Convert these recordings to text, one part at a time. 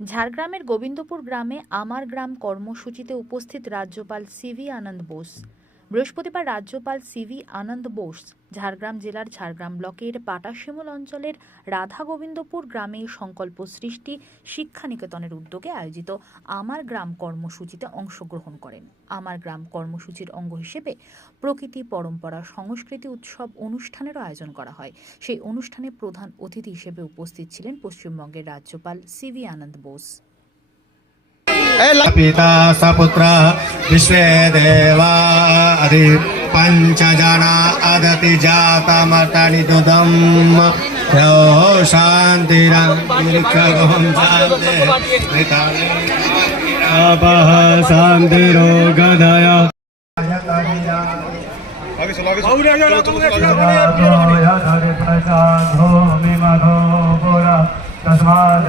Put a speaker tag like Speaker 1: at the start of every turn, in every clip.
Speaker 1: ঝাড়গ্রামের গোবিন্দপুর গ্রামে আমার গ্রাম কর্মসূচিতে উপস্থিত রাজ্যপাল সিভি আনন্দ বোস। বৃহস্পতিবার রাজ্যপাল সিভি আনন্দ বোস ঝাড়গ্রাম জেলার ঝাড়গ্রাম ব্লকের পাটাশিমল অঞ্চলের রাধা গোবিন্দপুর গ্রামে সংকল্প সৃষ্টি শিক্ষা নিকেতনের উদ্যোগে আয়োজিত আমার গ্রাম কর্মসূচিতে অংশগ্রহণ করেন। আমার গ্রাম কর্মসূচির অঙ্গ হিসেবে প্রকৃতি পরম্পরা সংস্কৃতি উৎসব অনুষ্ঠানেরও আয়োজন করা হয়। সেই অনুষ্ঠানে প্রধান অতিথি হিসেবে উপস্থিত ছিলেন পশ্চিমবঙ্গের রাজ্যপাল সিভি আনন্দ বোস।
Speaker 2: विश्वे देवादि पञ्चजना अदति जातमर्तनि दुदम् यो शान्तिरङ्गिरिकगुं शान्तिः। शान्तिरो गदय तस्मात्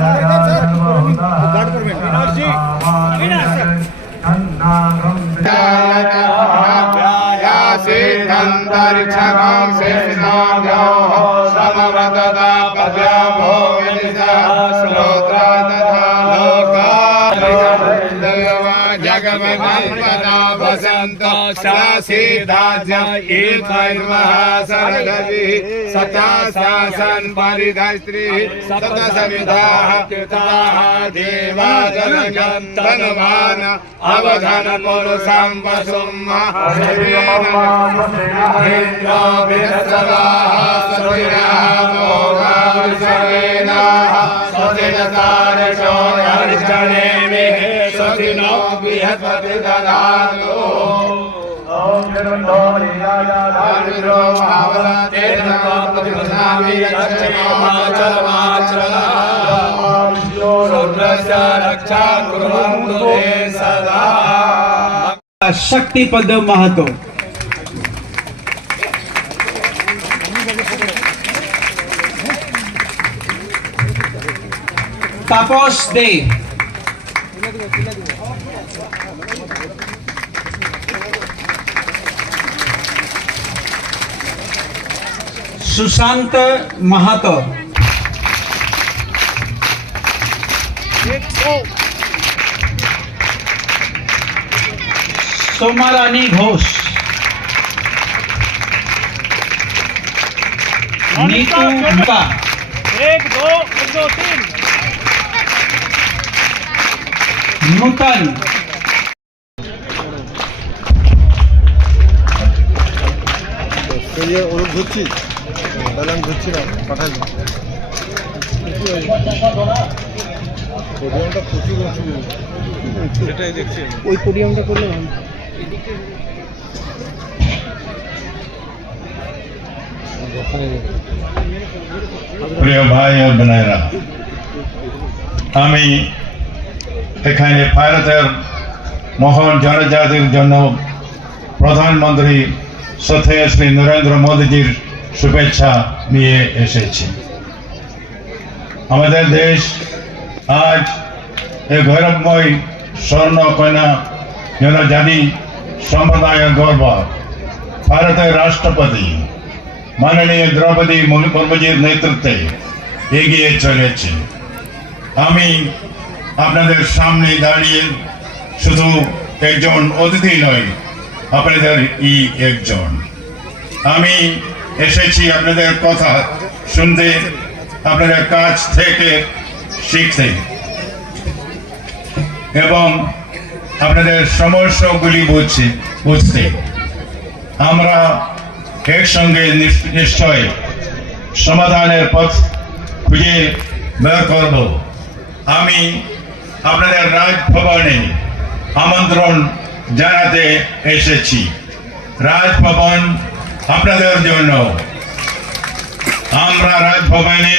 Speaker 3: सिद्धन्तरिक्षगं शेषनाभ्यो समवदता पद्याभो मदा वसन्त सासीदाजा एतैर्मः सरगविः सता सासन् परिधस्त्री सत सविधाः कृताः देवाजनगं तनुवान अवधन पुरुषं वसुं सतिरतारशो हर्षणे शक्ति पद ददातु
Speaker 4: ॐ शरणो महतो। सुशांत महातो। सोमारानी घोष। नीतू
Speaker 5: एक दो एक दो तीन।
Speaker 4: নূতন
Speaker 2: ধরছি তাহলে আমি ধরছি না পাঠাই সেটাই দেখছি
Speaker 5: ওই পোডিয়ামটা করলে
Speaker 6: প্রিয় ভাই ও বোনেরা আমি এখানে ভারতের মহান জনজাতির জন্য প্রধানমন্ত্রী শ্রদ্ধেয় শ্রী নরেন্দ্র মোদীজির শুভেচ্ছা নিয়ে এসেছি। আমাদের দেশ আজ এ গৌরবময় স্বর্ণ কন্যা জনজাতি সম্প্রদায়ের গর্ব। ভারতের রাষ্ট্রপতি মাননীয় দ্রৌপদী মুর্মুজির নেতৃত্বে এগিয়ে চলেছে আমি আপনাদের সামনে দাঁড়িয়ে শুধু একজন অতিথি নয়, আপনাদের ই একজন। আমি এসেছি আপনাদের কথা শুনতে, আপনাদের কাছ থেকে শিখতে। এবং আপনাদের সমস্যাগুলি বুঝছি বুঝতে। আমরা একসঙ্গে নিশ- নিশ্চয় সমাধানের পথ খুঁজে বের করব। আমি আপনাদের রাজভবনে আমন্ত্রণ জানাতে এসেছি। রাজভবন আপনাদের জন্য। আমরা রাজভবনে